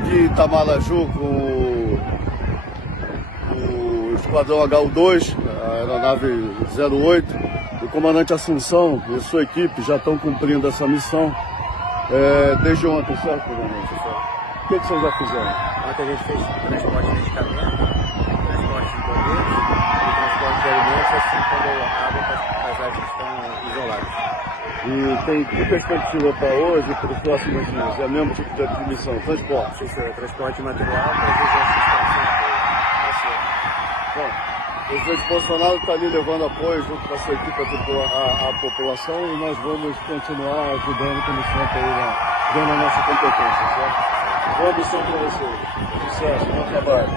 aqui em Itamalaju com o Esquadrão HU2, a aeronave 08, o comandante Assunção e sua equipe já estão cumprindo essa missão desde ontem, certo, comandante? O que vocês já fizeram? Ontem a gente fez transporte de medicamentos, transporte de bombeiros e transporte de alimentos, assim quando a água para as áreas que estão isoladas. E tem que perspectiva para hoje e para os próximos dias? É o mesmo tipo de missão, transporte? Sim, senhor, transporte de material para as regiões que estão sem apoio. Bom, o presidente Bolsonaro está ali levando apoio junto com a sua equipe à população e nós vamos continuar ajudando como sempre aí dando a nossa competência, certo? Boa missão para vocês. Sucesso, bom trabalho.